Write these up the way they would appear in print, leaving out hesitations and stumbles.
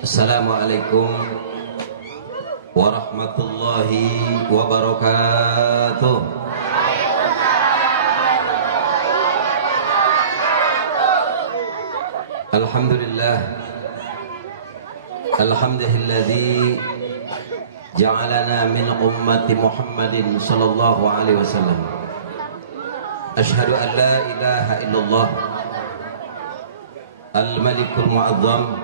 Assalamualaikum warahmatullahi wabarakatuh. Alhamdulillah, alhamdulilladzi ja'alana min ummati Muhammadin sallallahu alaihi wasallam. Asyhadu an la ilaha illallah al-malikul mu'azzam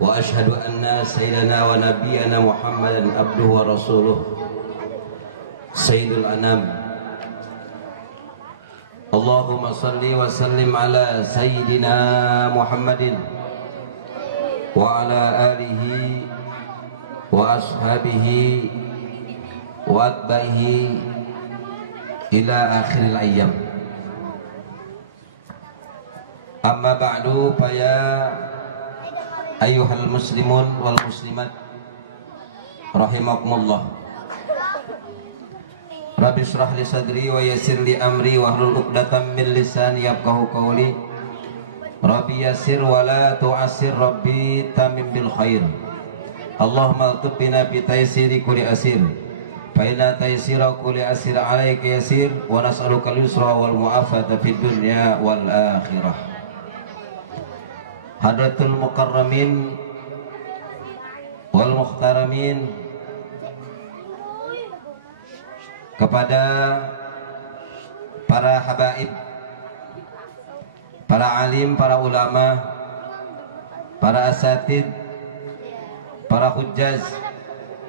wa ashhadu anna sayyidana wa nabiyyana Muhammadan abduhu wa rasuluh sayyidul anam. Allahumma salli wa sallim ala sayyidina Muhammadin wa ala alihi wa ashabihi wa atba'ihi ila akhiril ayyam. Amma ba'du, ya ayyuhal muslimun wal muslimat rahimakumullah. Rabbi shrah li sadri wa yassir li amri wahlul 'uqdatam min lisani yafqahu qawli. Rabbi yassir wa la tu'assir, Rabbi tamim bil khair. Allahumma tubina bi taysiri kulli asir, fa inna taysira kulli asir 'alaika yasir, wa nas'aluka al-yusra wal mu'afata fid dunya wal akhirah. Hadratul mukarramin wal muhtaramin, kepada para habaib, para alim, para ulama, para asatid, para hujjaz,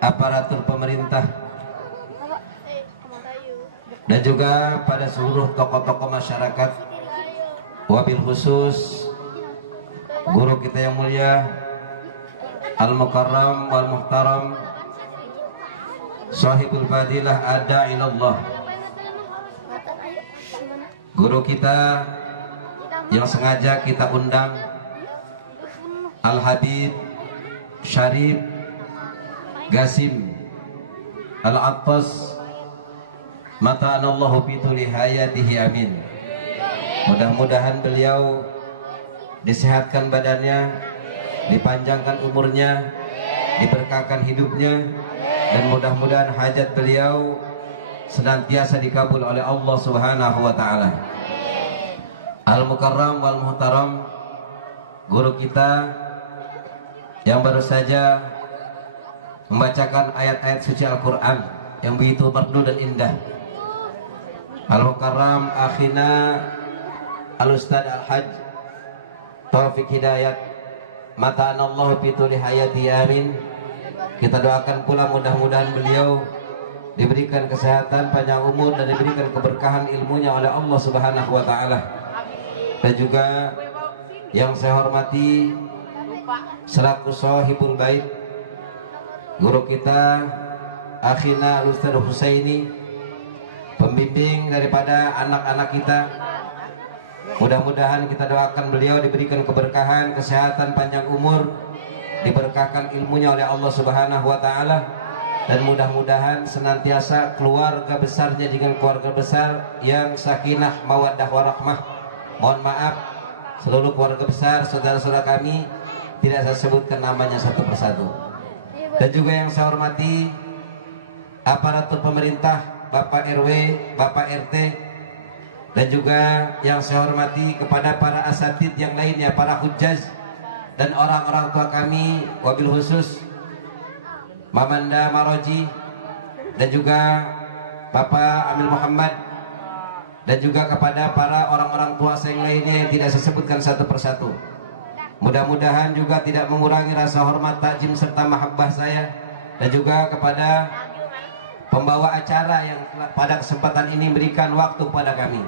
aparatur pemerintah, dan juga pada seluruh tokoh-tokoh masyarakat, wabil khusus guru kita yang mulia al-mukarram wal muhtaram sahibul fadilah ada ilallah, guru kita yang sengaja kita undang, Al-Habib Syarif Gasim Al-Attas, mata'anallahu bituli hayatihi, amin. Mudah-mudahan beliau disehatkan badannya, dipanjangkan umurnya, diberkahkan hidupnya, dan mudah-mudahan hajat beliau senantiasa dikabul oleh Allah Subhanahu wa taala. Al-Mukarram wal Muhtaram, guru kita yang baru saja membacakan ayat-ayat suci Al-Qur'an yang begitu merdu dan indah. Al-Mukarram akhina Al-Ustaz Al-Hajj Taufik Hidayat, mata'anallahu bituli hayati, amin. Kita doakan pula mudah-mudahan beliau diberikan kesehatan, panjang umur, dan diberikan keberkahan ilmunya oleh Allah Subhanahu wa taala. Dan juga yang saya hormati selaku sahibul bait, guru kita akhina Ustaz Husaini, pembimbing daripada anak-anak kita. Mudah-mudahan kita doakan beliau diberikan keberkahan, kesehatan, panjang umur, diberkahkan ilmunya oleh Allah Subhanahu wa taala, dan mudah-mudahan senantiasa keluarga besarnya dengan keluarga besar yang sakinah, mawaddah, warahmah. Mohon maaf seluruh keluarga besar, saudara-saudara kami tidak saya sebutkan namanya satu persatu. Dan juga yang saya hormati aparatur pemerintah, Bapak RW, Bapak RT, dan juga yang saya hormati kepada para asatid yang lainnya, para hujjaz dan orang-orang tua kami, wabil khusus Mamanda Maroji, dan juga Bapak Amil Muhammad, dan juga kepada para orang-orang tua saya yang lainnya yang tidak saya sebutkan satu persatu. Mudah-mudahan juga tidak mengurangi rasa hormat, takjim serta mahabbah saya, dan juga kepada pembawa acara yang pada kesempatan ini berikan waktu pada kami,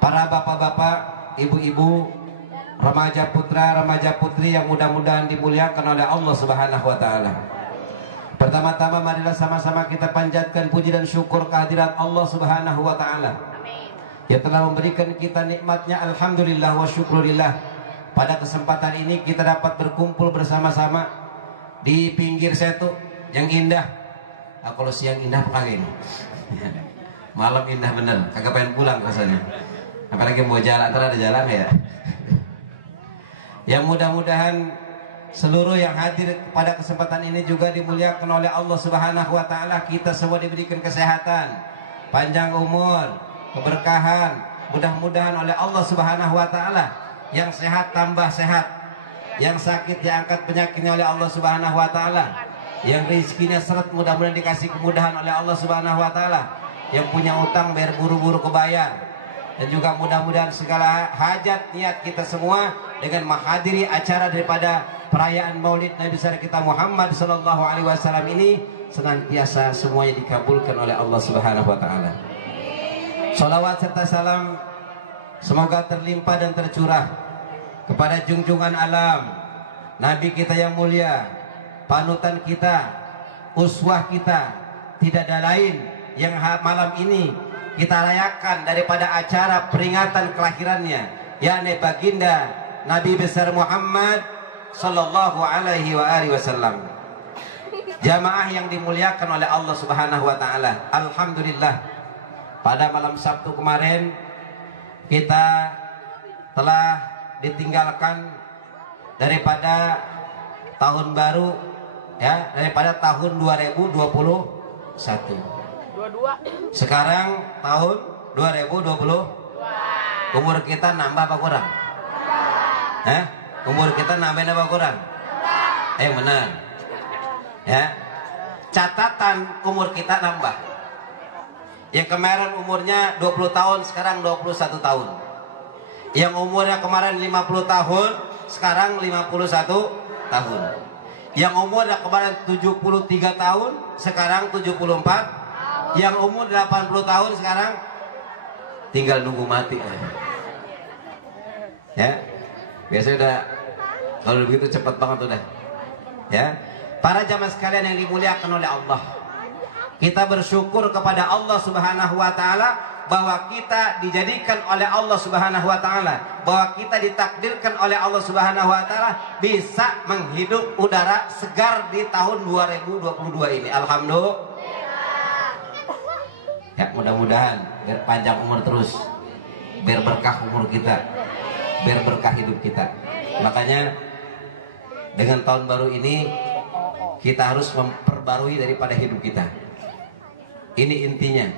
para bapak-bapak, ibu-ibu, remaja putra, remaja putri yang mudah-mudahan dimuliakan oleh Allah Subhanahu wa taala. Pertama-tama marilah sama-sama kita panjatkan puji dan syukur kehadirat Allah Subhanahu wa taala yang telah memberikan kita nikmatnya, alhamdulillah wa syukurillah. Pada kesempatan ini kita dapat berkumpul bersama-sama di pinggir setu yang indah. Kalau siang indah pakai ini. Malam indah bener, kagak pengen pulang rasanya. Apalagi mau jalan, ntar ada jalan ya. Yang mudah-mudahan seluruh yang hadir pada kesempatan ini juga dimuliakan oleh Allah Subhanahu wa taala. Kita semua diberikan kesehatan, panjang umur, keberkahan. Mudah-mudahan oleh Allah Subhanahu wa taala, yang sehat tambah sehat, yang sakit diangkat penyakitnya oleh Allah Subhanahu wa taala, yang rezekinya seret mudah-mudahan dikasih kemudahan oleh Allah Subhanahu wa taala, yang punya utang biar buru-buru kebayar. Dan juga mudah-mudahan segala hajat niat kita semua dengan menghadiri acara daripada perayaan Maulid Nabi besar kita Muhammad sallallahu alaihi wasallam ini senantiasa semuanya dikabulkan oleh Allah Subhanahu wa taala. Shalawat serta salam semoga terlimpah dan tercurah kepada junjungan alam, Nabi kita yang mulia, panutan kita, uswah kita. Tidak ada lain yang malam ini kita rayakan daripada acara peringatan kelahirannya, yakni baginda Nabi besar Muhammad sallallahu alaihi wasallam. Jamaah yang dimuliakan oleh Allah Subhanahu wa taala. Alhamdulillah, pada malam Sabtu kemarin kita telah ditinggalkan daripada tahun baru, ya, daripada tahun 2021. Sekarang tahun 2020. Umur kita nambah apa kurang? Umur kita nambah apa kurang? Benar. Ya. Catatan umur kita nambah. Yang kemarin umurnya 20 tahun, sekarang 21 tahun. Yang umurnya kemarin 50 tahun, sekarang 51 tahun. Yang umurnya kemarin 73 tahun, sekarang 74. Yang umur 80 tahun sekarang tinggal nunggu mati. Ya. Biasanya udah kalau begitu cepat banget udah. Ya. Para jamaah sekalian yang dimuliakan oleh Allah, kita bersyukur kepada Allah Subhanahu wa taala bahwa kita dijadikan oleh Allah Subhanahu wa taala, bahwa kita ditakdirkan oleh Allah Subhanahu wa taala bisa menghirup udara segar di tahun 2022 ini. Alhamdulillah. Ya, mudah-mudahan biar panjang umur terus, biar berkah umur kita, biar berkah hidup kita. Makanya dengan tahun baru ini kita harus memperbarui daripada hidup kita. Ini intinya.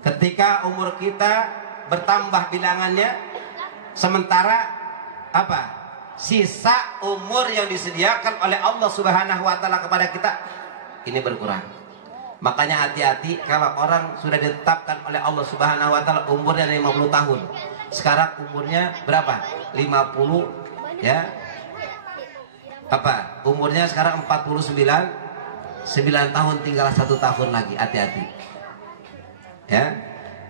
Ketika umur kita bertambah bilangannya, sementara apa? Sisa umur yang disediakan oleh Allah Subhanahu wa taala kepada kita ini berkurang. Makanya hati-hati kalau orang sudah ditetapkan oleh Allah Subhanahu wa taala umurnya 50 tahun. Sekarang umurnya berapa? 50, ya. Apa? Umurnya sekarang 49. 9 tahun, tinggal 1 tahun lagi. Hati-hati. Ya.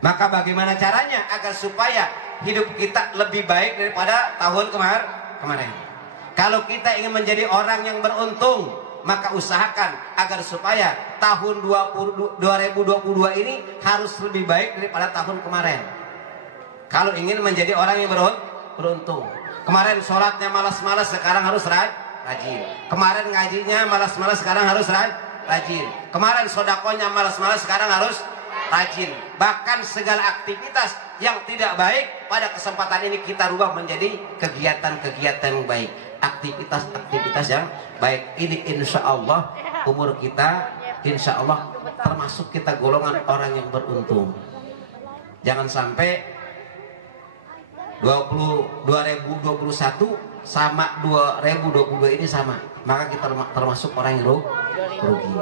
Maka bagaimana caranya agar supaya hidup kita lebih baik daripada tahun kemarin? Kalau kita ingin menjadi orang yang beruntung, maka usahakan agar supaya tahun 2022 ini harus lebih baik daripada tahun kemarin. Kalau ingin menjadi orang yang beruntung. Kemarin sholatnya malas-malas, sekarang harus rajin. Kemarin ngajinya malas-malas, sekarang harus rajin. Kemarin sodakonya malas-malas, sekarang harus rajin. Bahkan segala aktivitas yang tidak baik pada kesempatan ini kita rubah menjadi kegiatan-kegiatan yang baik, aktivitas-aktivitas yang baik. Ini insya Allah umur kita insya Allah termasuk kita golongan orang yang beruntung. Jangan sampai 2021 sama 2022 ini sama, maka kita termasuk orang yang rugi.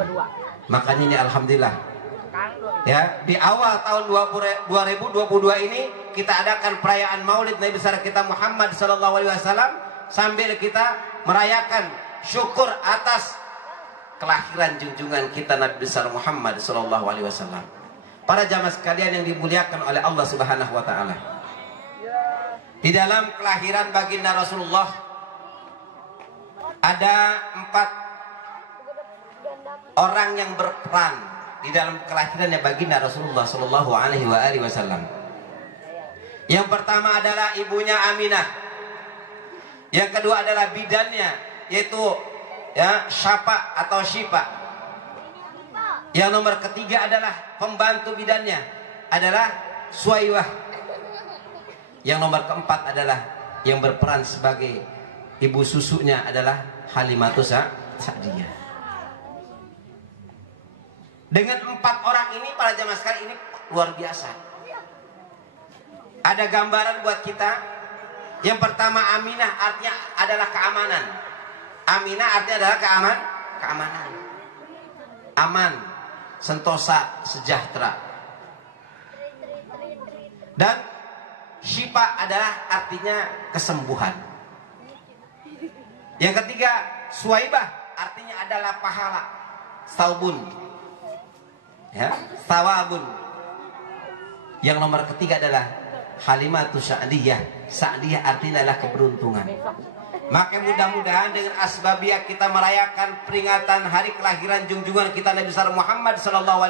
Makanya ini alhamdulillah, ya, di awal tahun 2022 ini kita adakan perayaan Maulid Nabi besar kita Muhammad sallallahu alaihi wasallam sambil kita merayakan syukur atas kelahiran junjungan kita Nabi besar Muhammad sallallahu alaihi wasallam. Para jamaah sekalian yang dimuliakan oleh Allah Subhanahu wa taala, di dalam kelahiran baginda Rasulullah ada 4 orang yang berperan di dalam kelahirannya baginda Rasulullah sallallahu alaihi wasallam. Yang pertama adalah ibunya Aminah. Yang kedua adalah bidannya, yaitu ya Syafa atau Syifa. Yang nomor ketiga adalah pembantu bidannya, adalah Suwaywah. Yang nomor keempat adalah yang berperan sebagai ibu susunya adalah Halimatus Sa'diyah. Dengan 4 orang ini para jamaah sekalian, ini luar biasa. Ada gambaran buat kita. Yang pertama, Aminah artinya adalah keamanan. Aminah artinya adalah keamanan. Aman, sentosa, sejahtera. Dan Syifa adalah artinya kesembuhan. Yang ketiga, Suwaibah artinya adalah pahala. Saubun, ya, sawabun. Yang nomor ketiga adalah Halimatus Sa'diyah. Sa'diyah artinya adalah keberuntungan. Maka mudah-mudahan dengan asbabiyah kita merayakan peringatan hari kelahiran junjungan kita Nabi besar Muhammad SAW.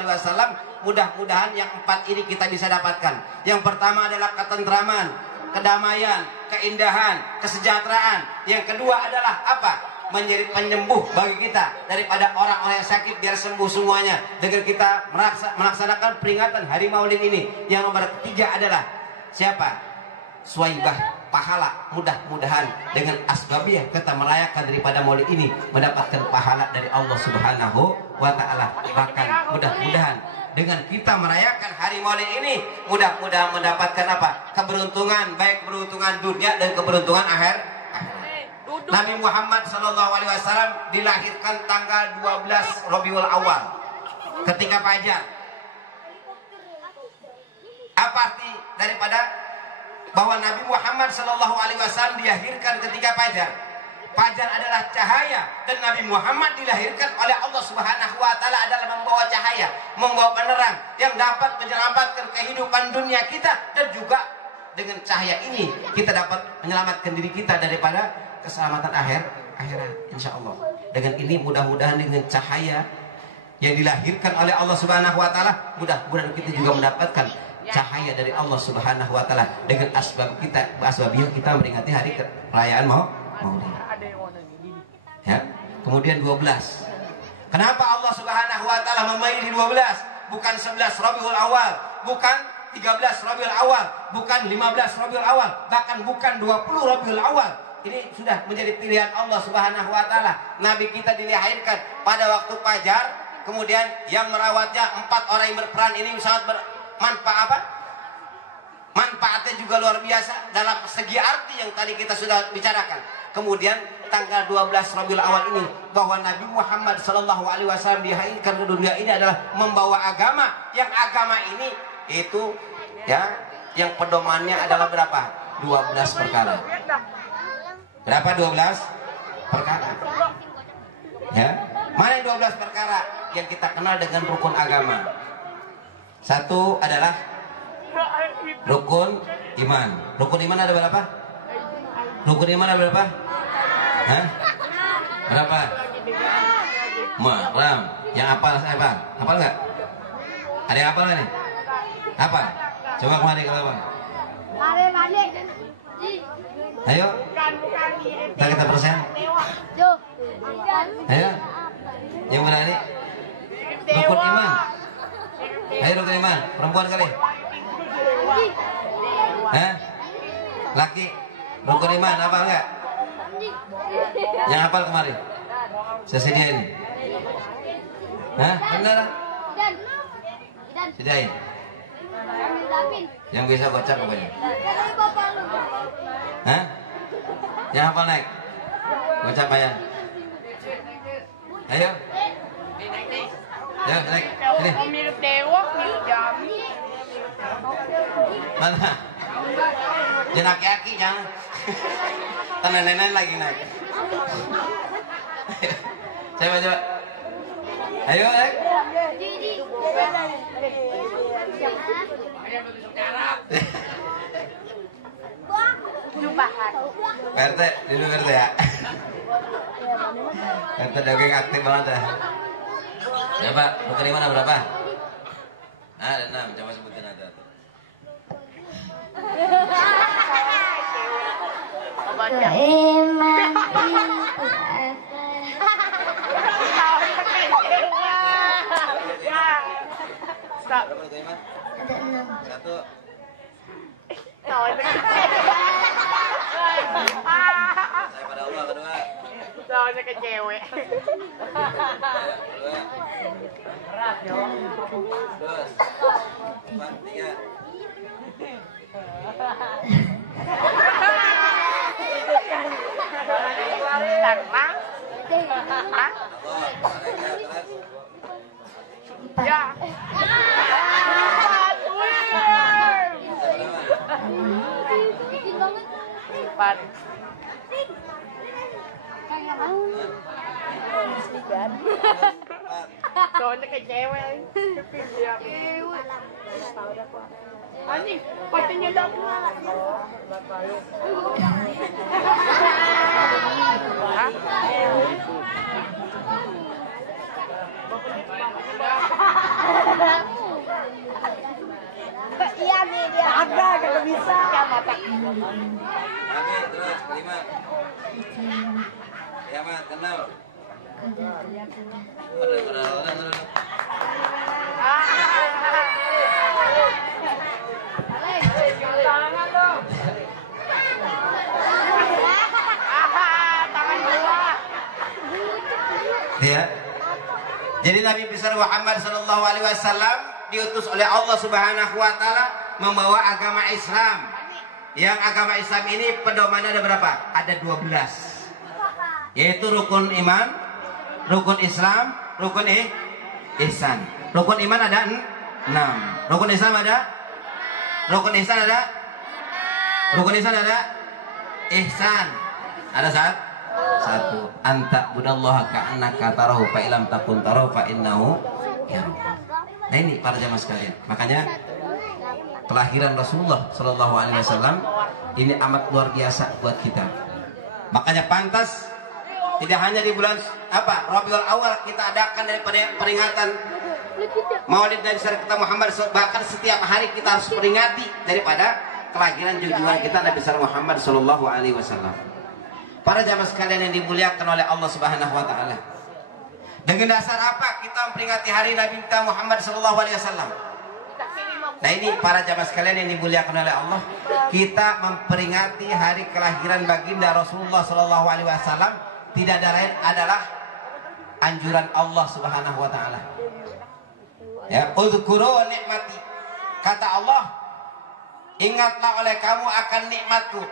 Mudah-mudahan yang 4 ini kita bisa dapatkan. Yang pertama adalah ketentraman, kedamaian, keindahan, kesejahteraan. Yang kedua adalah apa? Menjadi penyembuh bagi kita daripada orang-orang yang sakit, biar sembuh semuanya dengan kita melaksanakan peringatan hari Maulid ini. Yang nomor ketiga adalah siapa? Suwaibah, pahala. Mudah-mudahan dengan asbabiyah kita merayakan daripada Maulid ini mendapatkan pahala dari Allah Subhanahu wa taala. Bahkan mudah-mudahan dengan kita merayakan hari Maulid ini mudah-mudahan mendapatkan apa? Keberuntungan, baik keberuntungan dunia dan keberuntungan akhirat. Nabi Muhammad SAW dilahirkan tanggal 12 Rabiul Awal ketika fajar. Apa arti daripada bahwa Nabi Muhammad SAW dilahirkan ketika fajar? Fajar adalah cahaya, dan Nabi Muhammad dilahirkan oleh Allah Subhanahu wa taala adalah membawa cahaya, membawa penerang yang dapat menyelamatkan kehidupan dunia kita, dan juga dengan cahaya ini kita dapat menyelamatkan diri kita daripada keselamatan akhirat insyaallah. Dengan ini mudah-mudahan dengan cahaya yang dilahirkan oleh Allah Subhanahu wa taala, mudah-mudahan kita juga mendapatkan cahaya dari Allah Subhanahu wa taala dengan asbabiyah kita memperingati hari perayaan Maulid. Ya. Kemudian 12. Kenapa Allah Subhanahu wa taala memilih 12? Bukan 11 Rabiul Awal, bukan 13 Rabiul Awal, bukan 15 Rabiul Awal, bahkan bukan 20 Rabiul Awal. Ini sudah menjadi pilihan Allah Subhanahu wa taala. Nabi kita dilahirkan pada waktu fajar, kemudian yang merawatnya 4 orang yang berperan ini sangat bermanfaat apa? Manfaatnya juga luar biasa dalam segi arti yang tadi kita sudah bicarakan. Kemudian tanggal 12 Rabiul Awal ini bahwa Nabi Muhammad SAW dilahirkan ke dunia ini adalah membawa agama. Yang agama ini itu ya, yang pedomannya adalah berapa? 12 perkara. Berapa 12 perkara? Ya. Mana 12 perkara yang kita kenal dengan rukun agama? Satu adalah rukun iman. Rukun iman ada berapa? Rukun iman ada berapa? Hah? Berapa? Ram. Yang hafal saya bang. Hafal nggak? Ada yang hafal nggak nih? Hafal? Coba kemari kalau bang. Ayo. Kita persen. Ayo. Yang mana ini? Rukun iman. Ayo rukun iman. Perempuan kali. Hah? Laki. Rukun iman hafal nggak? Yang hafal kemari. Saya sediain. Hah? Benar? Sediain. Yang bisa gocap pokoknya. Hah? Yang hafal naik. Gocap bayar. Ayo. Ya, naik. Sini. Mirip dewok, mirip jami. Mana? Jangan aki-aki, jangan. Nenek-nenek lagi naik. Coba. Ayo, naik. RT, dulu RT ya. RT daging aktif banget ya. Coba, bukan mana berapa? Ada 6, coba sebutin ada. Berapa lu Iman? Ada 6. 1. Saya pada Allah Soalnya ke cewek. Berat ya. Terus. 4, 3. Tenang. Hah? Ya. Empat. Soalnya ke cewek. Anjing, patinya dapat. Iya nih dia ada kalau bisa. Oke, terus kelima. Ya, Mat, kenal. Udah. Tangan dong. Tangan gua. Ya. Jadi Nabi besar Muhammad sallallahu alaihi wasallam diutus oleh Allah Subhanahu wa taala membawa agama Islam. Yang agama Islam ini pedomannya ada berapa? Ada 12. Yaitu rukun iman, rukun Islam, rukun ihsan. Rukun iman ada 6. Rukun Islam ada? Rukun ihsan ada? Rukun ihsan ada? Ihsan. Ada satu. Anta budallaha ka'annaka tarahu fa illam takun tarahu fa innahu yarah. Nah ini para jamaah sekalian. Makanya kelahiran Rasulullah Shallallahu Alaihi Wasallam ini amat luar biasa buat kita. Makanya pantas tidak hanya di bulan Rabiul Awal kita adakan daripada peringatan Maulid Nabi kita Muhammad, bahkan setiap hari kita harus peringati daripada kelahiran junjungan kita Nabi Muhammad Shallallahu Alaihi Wasallam. Para jamaah sekalian yang dimuliakan oleh Allah Subhanahu Wa Taala. Dengan dasar apa kita memperingati hari Nabi kita Muhammad Shallallahu Alaihi Wasallam? Nah ini para jamaah sekalian yang dimuliakan oleh Allah, kita memperingati hari kelahiran baginda Rasulullah Shallallahu Alaihi Wasallam tidak ada lain adalah anjuran Allah Subhanahu Wa Taala. Ya, udzkuru nikmati. Kata Allah, ingatlah oleh kamu akan nikmatku.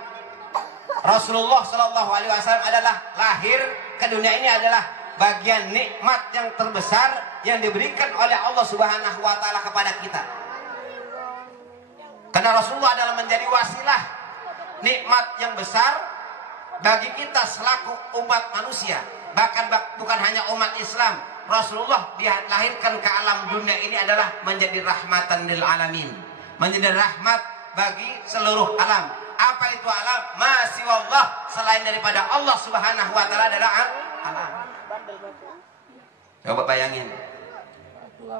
Rasulullah Shallallahu Alaihi Wasallam adalah lahir ke dunia ini adalah bagian nikmat yang terbesar yang diberikan oleh Allah Subhanahu Wa Taala kepada kita. Karena Rasulullah adalah menjadi wasilah nikmat yang besar bagi kita selaku umat manusia. Bahkan bukan hanya umat Islam. Rasulullah dilahirkan ke alam dunia ini adalah menjadi rahmatan lil alamin. Menjadi rahmat bagi seluruh alam. Apa itu alam? Masiwallah, selain daripada Allah Subhanahu Wa Taala adalah alam. Coba bayangin.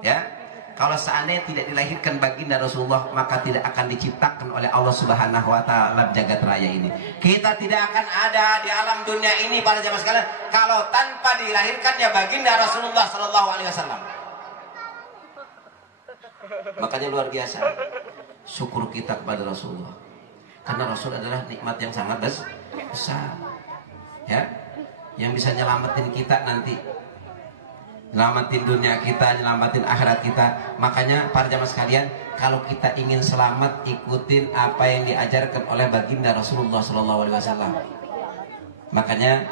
Ya. Kalau seandainya tidak dilahirkan baginda Rasulullah, maka tidak akan diciptakan oleh Allah Subhanahu Wa Taala jagat raya ini. Kita tidak akan ada di alam dunia ini para jamaah sekalian kalau tanpa dilahirkannya baginda Rasulullah Sallallahu Alaihi Wasallam. Makanya luar biasa syukur kita kepada Rasulullah, karena Rasul adalah nikmat yang sangat besar, ya, yang bisa nyelamatin kita nanti. Nyelamatin dunia kita, nyelamatin akhirat kita. Makanya para jamaah sekalian, kalau kita ingin selamat, ikutin apa yang diajarkan oleh baginda Rasulullah SAW. Makanya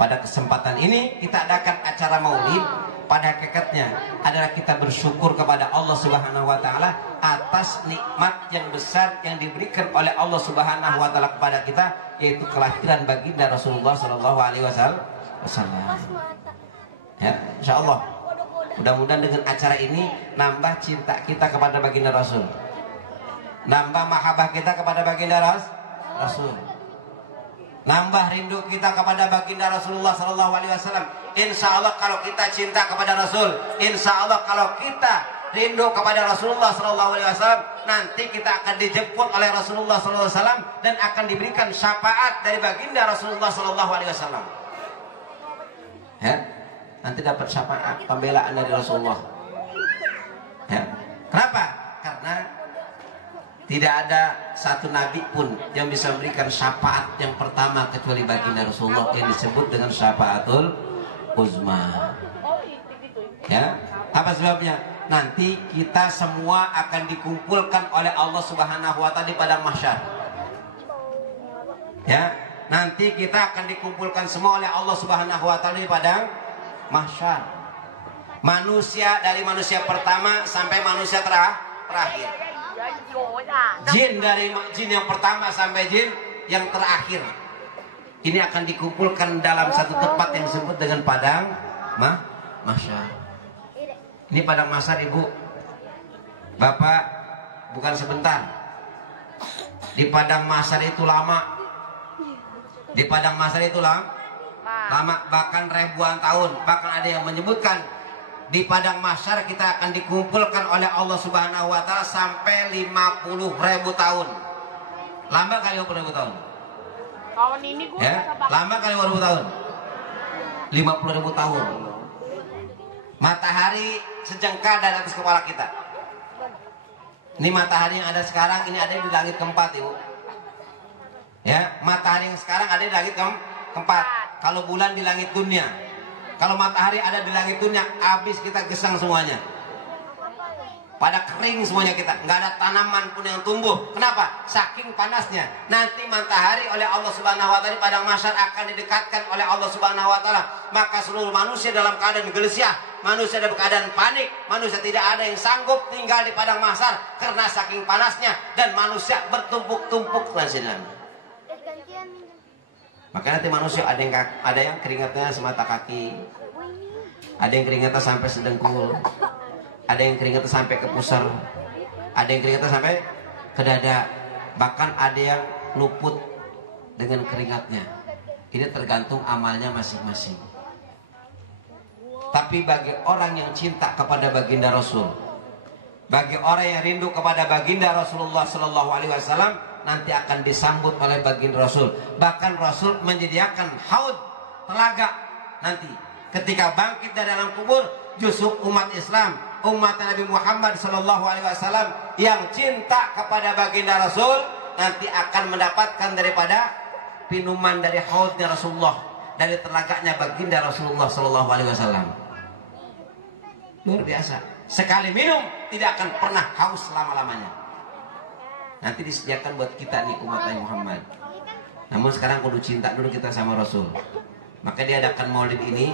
pada kesempatan ini kita adakan acara maulid. Pada hakikatnya adalah kita bersyukur kepada Allah Subhanahu Wa Taala atas nikmat yang besar yang diberikan oleh Allah Subhanahu Wa Taala kepada kita, yaitu kelahiran baginda Rasulullah SAW. Ya, insya Allah mudah-mudahan dengan acara ini nambah cinta kita kepada baginda Rasul, nambah mahabbah kita kepada baginda Rasul, nambah rindu kita kepada baginda Rasulullah SAW. Insya Allah kalau kita cinta kepada Rasul, insya Allah kalau kita rindu kepada Rasulullah SAW, nanti kita akan dijemput oleh Rasulullah SAW dan akan diberikan syafaat dari baginda Rasulullah SAW. Ya, nanti dapat syafaat pembelaan dari Rasulullah. Ya. Kenapa? Karena Tidak ada satu nabi pun yang bisa memberikan syafaat yang pertama kecuali baginda Rasulullah yang disebut dengan syafaatul uzma. Ya, apa sebabnya? Nanti kita semua akan dikumpulkan oleh Allah Subhanahu wa taala di padang mahsyar. Ya, nanti kita akan dikumpulkan semua oleh Allah Subhanahu wa taala di padang mahsyar. Manusia dari manusia pertama sampai manusia terakhir. Jin dari jin yang pertama sampai jin yang terakhir. Ini akan dikumpulkan dalam satu tempat yang disebut dengan padang mahsyar. Ini padang mahsyar, Ibu, Bapak, bukan sebentar. Di padang mahsyar itu lama. Di padang mahsyar itu lama, bahkan ribuan tahun. Bahkan ada yang menyebutkan di padang mahsyar kita akan dikumpulkan oleh Allah Subhanahu wa taala sampai 50.000 tahun. Lama kali 50.000 tahun. Tahun ini gue lama kali 50.000 tahun. 50.000 tahun. Matahari sejengkal dari atas kepala kita. Ini matahari yang ada sekarang, ini ada di langit keempat, Ibu. Ya, matahari yang sekarang ada di langit keempat. Kalau bulan di langit dunia. Kalau matahari ada di langit dunia, habis kita gesang semuanya. Pada kering semuanya kita, nggak ada tanaman pun yang tumbuh. Kenapa? Saking panasnya. Nanti matahari oleh Allah Subhanahu wa taala di padang mahsyar akan didekatkan oleh Allah Subhanahu wa taala. Maka seluruh manusia dalam keadaan gelisah, manusia dalam keadaan panik, manusia tidak ada yang sanggup tinggal di padang mahsyar karena saking panasnya dan manusia bertumpuk-tumpuk dan sedang. Maka nanti manusia ada yang keringatnya semata kaki, ada yang keringatnya sampai sedengkul, ada yang keringatnya sampai ke pusar, ada yang keringatnya sampai ke dada, bahkan ada yang luput dengan keringatnya. Ini tergantung amalnya masing-masing. Tapi bagi orang yang cinta kepada baginda Rasul, bagi orang yang rindu kepada baginda Rasulullah Sallallahu Alaihi Wasallam, nanti akan disambut oleh baginda Rasul. Bahkan Rasul menyediakan haud, telaga. Nanti ketika bangkit dari dalam kubur, justru umat Islam, umat Nabi Muhammad Sallallahu Alaihi Wasallam yang cinta kepada baginda Rasul nanti akan mendapatkan daripada minuman dari haudnya Rasulullah, dari telaganya baginda Rasulullah Sallallahu Alaihi Wasallam. Luar biasa. Sekali minum tidak akan pernah haus selama-lamanya. Nanti disediakan buat kita nih umat Nabi Muhammad. Namun sekarang kudu cinta dulu kita sama Rasul. Maka diadakan maulid ini,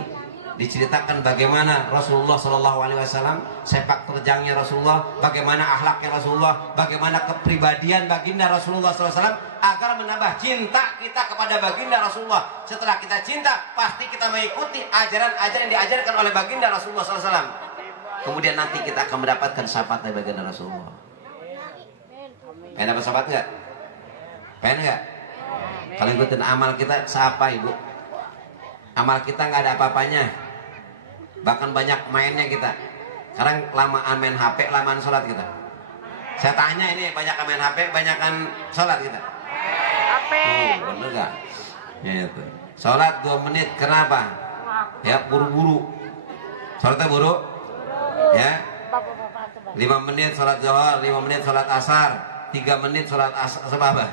diceritakan bagaimana Rasulullah Shallallahu Alaihi Wasallam, sepak terjangnya Rasulullah, bagaimana akhlaknya Rasulullah, bagaimana kepribadian baginda Rasulullah SAW, agar menambah cinta kita kepada baginda Rasulullah. Setelah kita cinta, pasti kita mengikuti ajaran-ajaran yang diajarkan oleh baginda Rasulullah SAW. Kemudian nanti kita akan mendapatkan syafaat dari baginda Rasulullah. Pengen dapat syafaat nggak? Pengen nggak? Kalau ikutin amal kita, siapa Ibu? Amal kita nggak ada apa-apanya. Bahkan banyak mainnya kita. Sekarang lamaan main HP, lamaan sholat kita. Saya tanya ini, banyak main HP, banyakan sholat kita. HP. Bener nggak? Ya itu. Sholat 2 menit, kenapa? Ya buru-buru. Sholatnya buru? Ya. 5 menit sholat zuhur, 5 menit sholat asar. 3 menit sholat apa?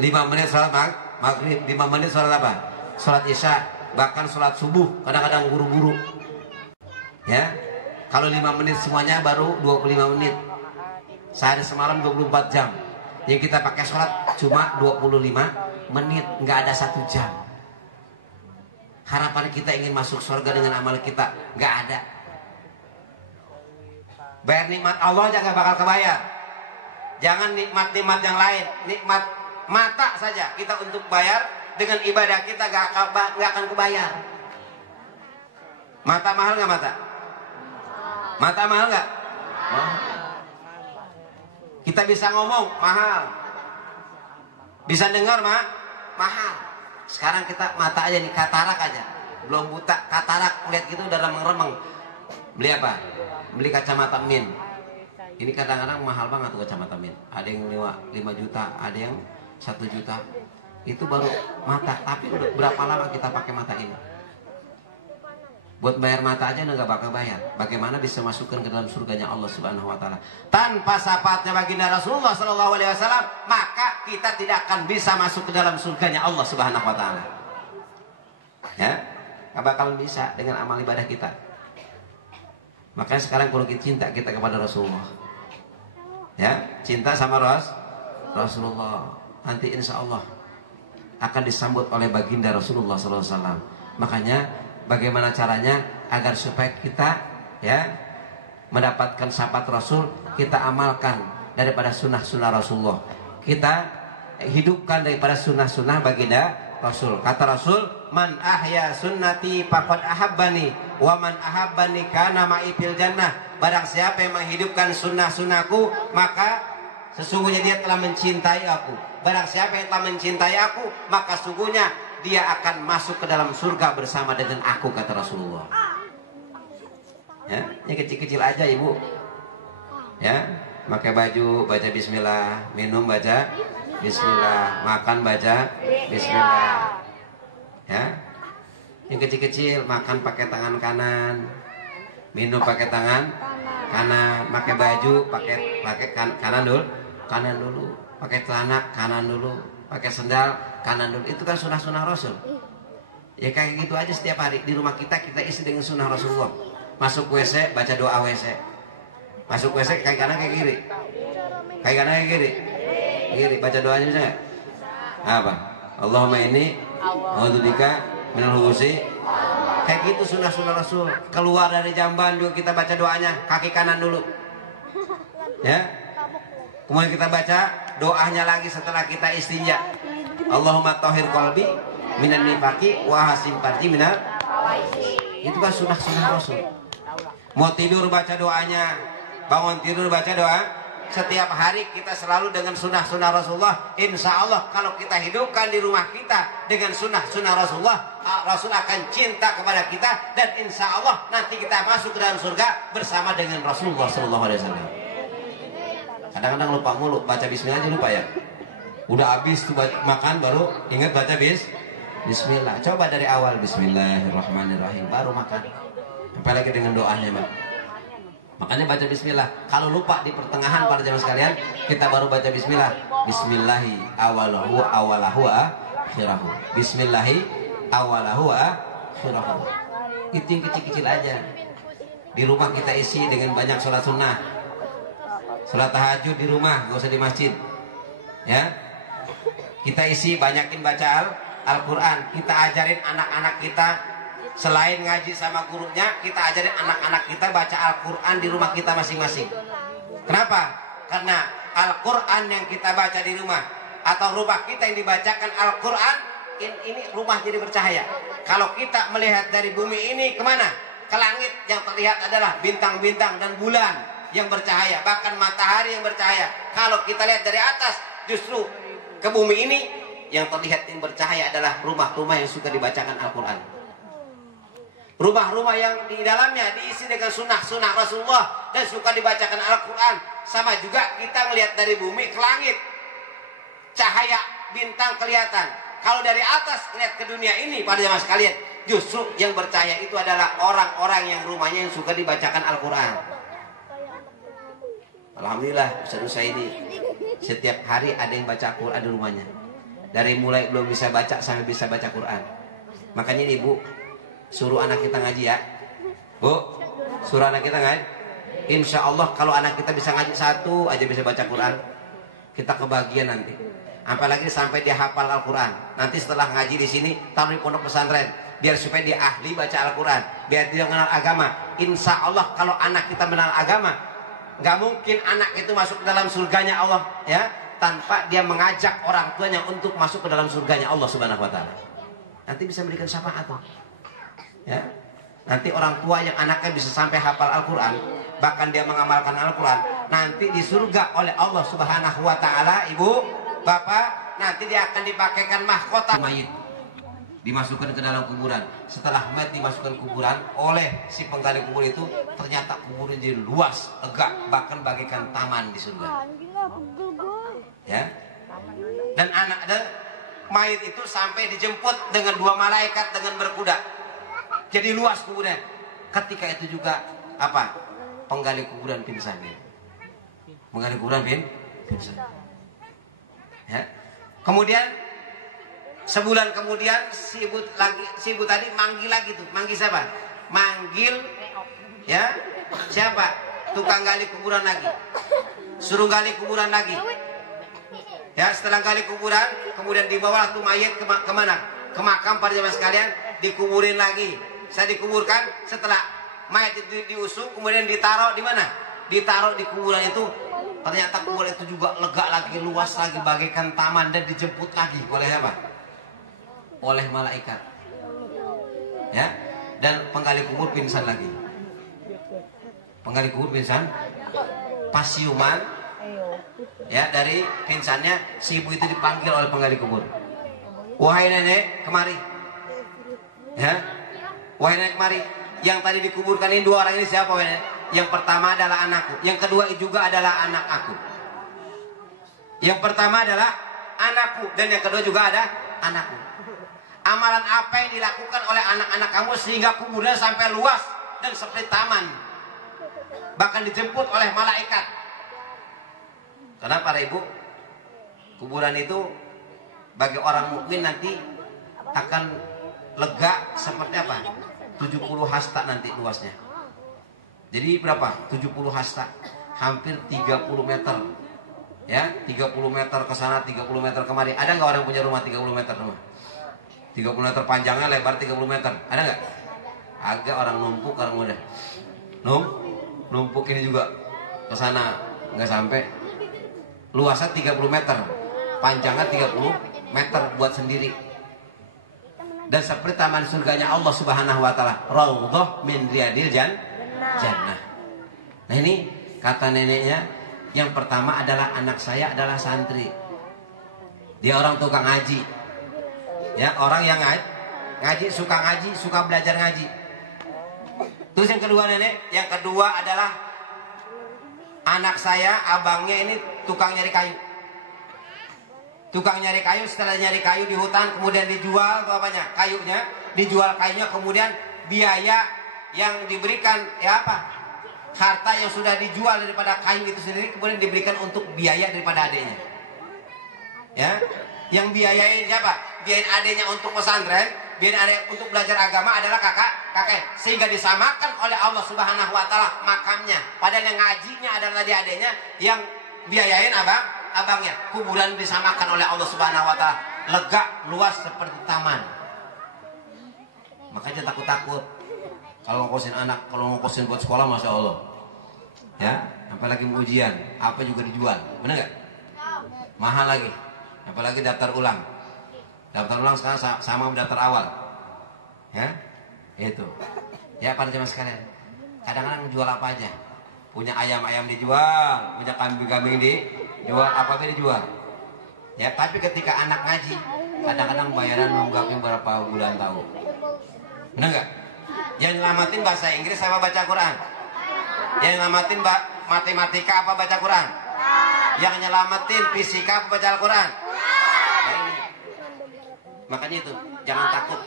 5 menit sholat maghrib, 5 menit sholat apa? Sholat isya, bahkan sholat subuh, kadang-kadang buru-buru. Ya, kalau 5 menit semuanya baru 25 menit. Sehari semalam 24 jam. Yang kita pakai sholat cuma 25 menit, nggak ada 1 jam. Harapan kita ingin masuk surga dengan amal kita, nggak ada. Bayar nikmat Allah aja nggak bakal kebayar. Jangan nikmat-nikmat yang lain, nikmat mata saja kita untuk bayar dengan ibadah kita gak akan kebayar. Mata mahal nggak mata? Mata mahal nggak? Kita bisa ngomong mahal, bisa dengar mahal. Sekarang kita mata aja nih, katarak aja, belum buta, katarak lihat gitu udah remeng-remeng. Beli apa? Beli kacamata min. Ini kadang-kadang mahal banget tuh kacamata min. Ada yang 5 juta, ada yang 1 juta. Itu baru mata. Tapi udah berapa lama kita pakai mata ini? Buat bayar mata aja nggak bakal bayar. Bagaimana bisa masukkan ke dalam surganya Allah Subhanahu Wa Taala? Tanpa syafaatnya baginda Rasulullah Sallallahu Alaihi Wasallam, maka kita tidak akan bisa masuk ke dalam surganya Allah Subhanahu Wa Taala. Ya, nggak bakal bisa dengan amal ibadah kita. Makanya sekarang kalau kita cinta kita kepada Rasulullah, ya, cinta sama Rasulullah, nanti insya Allah akan disambut oleh baginda Rasulullah Sallallahu Alaihi Wasallam. Makanya bagaimana caranya agar supaya kita ya mendapatkan syafaat Rasul, kita amalkan daripada sunnah-sunnah Rasulullah, kita hidupkan daripada sunnah-sunnah baginda Rasul. Kata Rasul, man ahya sunnati faqad ahabbani wa man ahabbani kana ma'i fil jannah. Barang siapa yang menghidupkan sunnah-sunnahku, maka sesungguhnya dia telah mencintai aku. Barang siapa yang telah mencintai aku, maka sungguhnya dia akan masuk ke dalam surga bersama dengan aku, kata Rasulullah. Ya, ini kecil-kecil aja ibu. Ya, pakai baju baca Bismillah, minum baca Bismillah, makan baca Bismillah. Ya, yang kecil-kecil makan pakai tangan kanan, minum pakai tangan kanan, pakai baju pakai kanan dulu, pakai celana kanan dulu, pakai sendal kanan dulu. Itu kan sunnah-sunnah Rasul. Ya kayak gitu aja setiap hari di rumah kita isi dengan sunnah Rasulullah. Masuk WC baca doa WC. Masuk WC kayak kanan kayak kiri. Kayak kanan kayak kiri. Kiri baca doanya bisa enggak? Apa? Allahumma inni a'udzubika minal khubuthi. Kayak gitu sunnah-sunnah Rasul. Keluar dari jamban juga kita baca doanya kaki kanan dulu. Ya. Kemudian kita baca doanya lagi setelah kita istinja. Allahumma tahhir qalbi minan nifaqi wa hasim farji minal. Itu kan sunnah-sunnah Rasul. Mau tidur baca doanya, bangun tidur baca doa. Setiap hari kita selalu dengan sunnah-sunnah Rasulullah. Insya Allah kalau kita hidupkan di rumah kita dengan sunnah-sunnah Rasulullah, Rasul akan cinta kepada kita dan insya Allah nanti kita masuk ke dalam surga bersama dengan Rasulullah Sallallahu Alaihi Wasallam. Kadang-kadang lupa mulu, baca Bismillah aja lupa ya. Udah habis tuh makan baru ingat baca Bismillah. Coba dari awal Bismillahirrahmanirrahim baru makan. Apalagi dengan doanya, Pak. Makanya baca Bismillah. Kalau lupa di pertengahan para jamaah sekalian, kita baru baca Bismillah. Bismillahi awalahu akhirahu. Bismillahi awalahu akhirahu. Itu yang kecil-kecil aja. Di rumah kita isi dengan banyak sholat sunnah. Sholat tahajud di rumah, gak usah di masjid. Ya, kita isi banyakin baca Al-Quran. Kita ajarin anak-anak kita. Selain ngaji sama gurunya, kita ajarin anak-anak kita baca Al-Quran di rumah kita masing-masing. Kenapa? Karena Al-Quran yang kita baca di rumah atau rumah kita yang dibacakan Al-Quran, ini rumah jadi bercahaya. Kalau kita melihat dari bumi ini kemana? Ke langit, yang terlihat adalah bintang-bintang dan bulan yang bercahaya, bahkan matahari yang bercahaya. Kalau kita lihat dari atas, justru ke bumi ini yang terlihat yang bercahaya adalah rumah-rumah yang suka dibacakan Al-Quran. Rumah-rumah yang di dalamnya diisi dengan sunnah-sunnah Rasulullah dan suka dibacakan Al-Quran. Sama juga kita melihat dari bumi ke langit, cahaya bintang kelihatan. Kalau dari atas lihat ke dunia ini pada jamaah sekalian, justru yang bercahaya itu adalah orang-orang yang rumahnya yang suka dibacakan Al-Quran. Alhamdulillah Ustaz ini setiap hari ada yang baca Al-Quran di rumahnya. Dari mulai belum bisa baca sampai bisa baca Quran. Makanya ini Bu, suruh anak kita ngaji ya. Bu, suruh anak kita ngaji. Insya Allah kalau anak kita bisa ngaji satu aja bisa baca Quran, kita kebagian nanti. Apalagi sampai dia hafal Al-Quran. Nanti setelah ngaji di sini, taruh di pondok pesantren, biar supaya dia ahli baca Al-Quran, biar dia mengenal agama. Insya Allah kalau anak kita mengenal agama, nggak mungkin anak itu masuk ke dalam surganya Allah ya tanpa dia mengajak orang tuanya untuk masuk ke dalam surganya Allah Subhanahu Wa Taala. Nanti bisa memberikan syafaat. Ya, nanti orang tua yang anaknya bisa sampai hafal Al-Quran, bahkan dia mengamalkan Al-Quran, nanti di surga oleh Allah Subhanahu Wa Taala, ibu, bapak, nanti dia akan dipakaikan mahkota mayit, dimasukkan ke dalam kuburan. Setelah mayit dimasukkan kuburan oleh si penggali kubur itu, ternyata kuburnya jadi luas, lega, bahkan bagaikan taman di surga. Ya, dan mayit itu sampai dijemput dengan dua malaikat dengan berkuda. jadi luas kuburan. Ketika itu juga apa? Penggali kuburan pingsan. Menggali kuburan pingsan. Ya. Kemudian sebulan kemudian si ibu tadi manggil lagi tuh. Manggil siapa? Manggil ya siapa? Tukang gali kuburan lagi. Suruh gali kuburan lagi. Ya, setelah gali kuburan, kemudian dibawa tuh mayat kemana? Ke makam para jemaah sekalian, dikuburin lagi. Saya dikuburkan setelah mayat itu diusung, kemudian ditaruh di mana? Ditaruh di kuburan itu. Ternyata kuburan itu juga lega lagi, luas lagi, bagaikan taman, dan dijemput lagi oleh apa? Oleh malaikat. Ya, dan penggali kubur pingsan lagi. Penggali kubur pingsan, pas siuman, ya dari pingsannya si ibu itu dipanggil oleh penggali kubur. Wahai nenek, kemari. Ya, wahai nenek kemari. Yang tadi dikuburkan ini dua orang ini siapa, nenek? Yang pertama adalah anakku. Yang kedua juga adalah anak aku. Yang pertama adalah anakku dan yang kedua juga ada anakku. Amalan apa yang dilakukan oleh anak-anak kamu sehingga kuburnya sampai luas dan seperti taman, bahkan dijemput oleh malaikat? Karena para ibu, kuburan itu bagi orang mukmin nanti akan lega seperti apa? 70 hasta nanti luasnya. Jadi berapa? 70 hasta, hampir 30 meter. Ya, 30 meter ke sana, 30 meter kemari. Ada nggak orang punya rumah 30 meter rumah? 30 meter panjangnya, lebar 30 meter. Ada nggak? Agak orang numpuk, orang muda. Numpuk ini juga ke sana nggak sampai. Luasnya 30 meter, panjangnya 30 meter buat sendiri. Dan seperti taman surganya Allah Subhanahu wa taala, raudhah min riyadil jannah. Nah ini kata neneknya, yang pertama adalah anak saya adalah santri. Dia orang tukang ngaji. Ya, orang yang ngaji, suka belajar ngaji. Terus yang kedua nenek, yang kedua adalah anak saya, abangnya ini tukang nyari kayu. Tukang nyari kayu, setelah nyari kayu di hutan, kemudian dijual atau apanya? Kayunya, dijual kayunya, kemudian biaya yang diberikan, ya apa? Harta yang sudah dijual daripada kayu itu sendiri, kemudian diberikan untuk biaya daripada adiknya. Ya, yang biayain siapa? Biayain adiknya untuk pesantren, biayain adik untuk belajar agama adalah kakek, sehingga disamakan oleh Allah Subhanahu wa taala makamnya. Padahal yang ngajinya adalah adiknya, yang biayain abangnya. Kuburan disamakan oleh Allah Subhanahu wa taala, lega, luas seperti taman. Makanya takut-takut kalau ngokosin anak, kalau ngokosin buat sekolah, masya Allah. Ya, apalagi mau ujian, apa juga dijual, benar nggak? Mahal lagi, apalagi daftar ulang. Daftar ulang sekarang sama daftar awal. Ya, itu. Ya, para jemaah sekalian, kadang-kadang jual apa aja. Punya ayam dijual, punya kambing dijual, apa aja dijual. Ya, tapi ketika anak ngaji, kadang-kadang bayaran nunggaknya berapa bulan tahu. Benar nggak? Yang nyelamatin bahasa Inggris apa baca Quran? Yang nyelamatin matematika apa baca Quran? Yang nyelamatin fisika apa baca Al-Quran? Nah, ini. Makanya itu, jangan takut.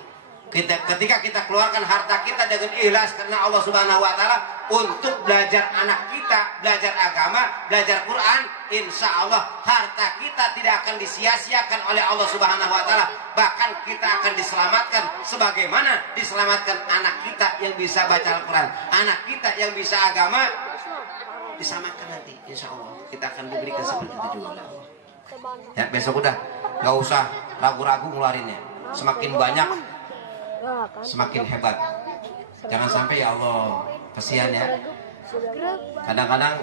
Ketika kita keluarkan harta kita dengan ikhlas karena Allah Subhanahu wa taala untuk belajar anak kita, belajar agama, belajar Quran, insya Allah harta kita tidak akan disia-siakan oleh Allah Subhanahu wa taala. Bahkan kita akan diselamatkan sebagaimana diselamatkan anak kita yang bisa baca Al-Quran, anak kita yang bisa agama, disamakan nanti insya Allah. Kita akan diberikan seperti itu juga. Ya, besok udah nggak usah ragu-ragu ngeluarinnya. Semakin banyak semakin hebat. Jangan sampai ya Allah, kasihan ya. Kadang-kadang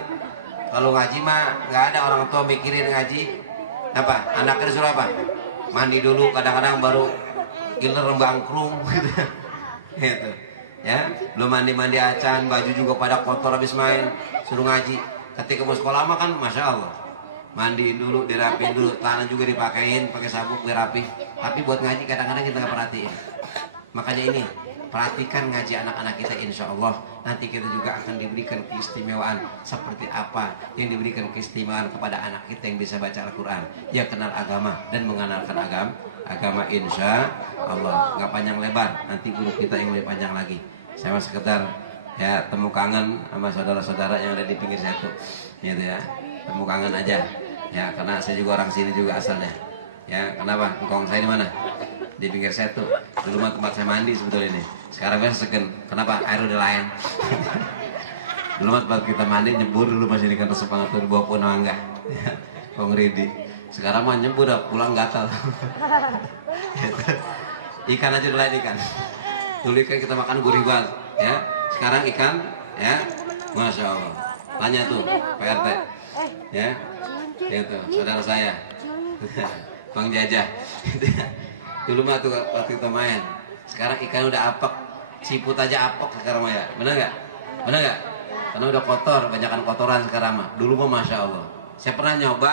kalau ngaji mah nggak ada orang tua mikirin ngaji. Apa? Anaknya disuruh apa? Mandi dulu, kadang-kadang baru giler bangkrung gitu. Gitu. Ya, belum mandi acan, baju juga pada kotor habis main, suruh ngaji. Ketika mau sekolah mah kan masya Allah, mandi dulu, dirapiin dulu, tanah juga dipakein, pakai sabuk biar rapi. Tapi buat ngaji kadang-kadang kita nggak perhatiin. Makanya ini perhatikan ngaji anak-anak kita, insya Allah nanti kita juga akan diberikan keistimewaan seperti apa yang diberikan keistimewaan kepada anak kita yang bisa baca Al-Quran, dia kenal agama dan mengenalkan agama insya Allah. Nggak panjang lebar, nanti guru kita yang lebih panjang lagi. Saya mau sekedar ya temu kangen sama saudara-saudara yang ada di pinggir satu, gitu ya, temu kangen aja ya, karena saya juga orang sini juga asalnya ya. Kenapa? Engkong saya di mana? Di pinggir satu. Dulu mah tempat saya mandi sebetulnya ini. Sekarang biasa segen. Kenapa? Air udah lain. Dulu mah tempat kita mandi nyebur dulu masih di kantor sepangat tuh di bawah pohon mangga. Pengridi. Sekarang mah nyebur dah pulang gatal. Ikan aja udah lain ikan. Dulu ikan kita makan gurih banget ya. Sekarang ikan ya, masya Allah. Tanya tuh PRT ya, itu saudara saya, Bang Jajah. Dulu mah tuh waktu kita main. Sekarang ikan udah apek, siput aja apek sekarang mah ya. Benar nggak? Benar nggak? Karena udah kotor, banyakan kotoran sekarang mah. Dulu mah masya Allah. Saya pernah nyoba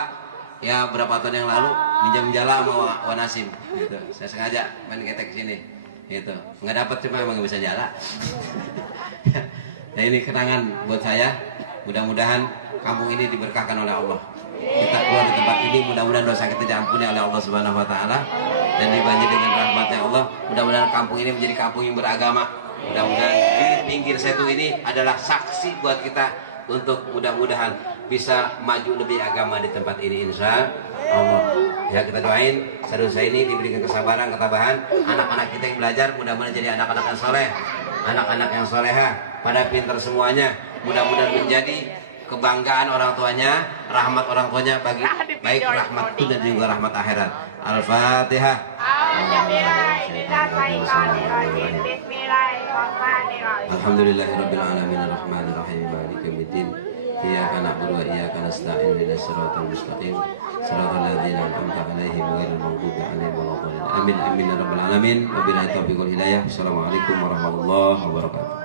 ya berapa tahun yang lalu minjam jala sama Wanasim gitu. Saya sengaja main ketek sini gitu. Nggak dapat, cuma emang nggak bisa jala. Ya ini kenangan buat saya. Mudah-mudahan kampung ini diberkahkan oleh Allah. Kita keluar di tempat ini, mudah-mudahan dosa kita diampuni oleh Allah Subhanahu wa taala dan dibanjiri dengan rahmatnya Allah. Mudah-mudahan kampung ini menjadi kampung yang beragama. Mudah-mudahan di pinggir satu ini adalah saksi buat kita untuk mudah-mudahan bisa maju lebih agama di tempat ini, insya Allah. Ya, kita doain saudara ini diberikan kesabaran, ketabahan. Anak-anak kita yang belajar mudah-mudahan jadi anak-anak yang soleh, anak-anak yang soleha, pada pintar semuanya. Mudah-mudahan menjadi kebanggaan orang tuanya, rahmat orang tuanya bagi baik rahmat dunia dan juga rahmat akhirat. Al-Fatihah. Alhamdulillahirabbil alamin arrahmanir rahim maliki yaumiddin. Iyyaka na'budu wa iyyaka nasta'in ihdinas siratal mustaqim siratal ladzina an'amta 'alaihim ghairil maghdubi 'alaihim waladdallin. Amin amin ya rabbal alamin. Wabillahi taufiq wal hidayah. Assalamualaikum warahmatullahi wabarakatuh.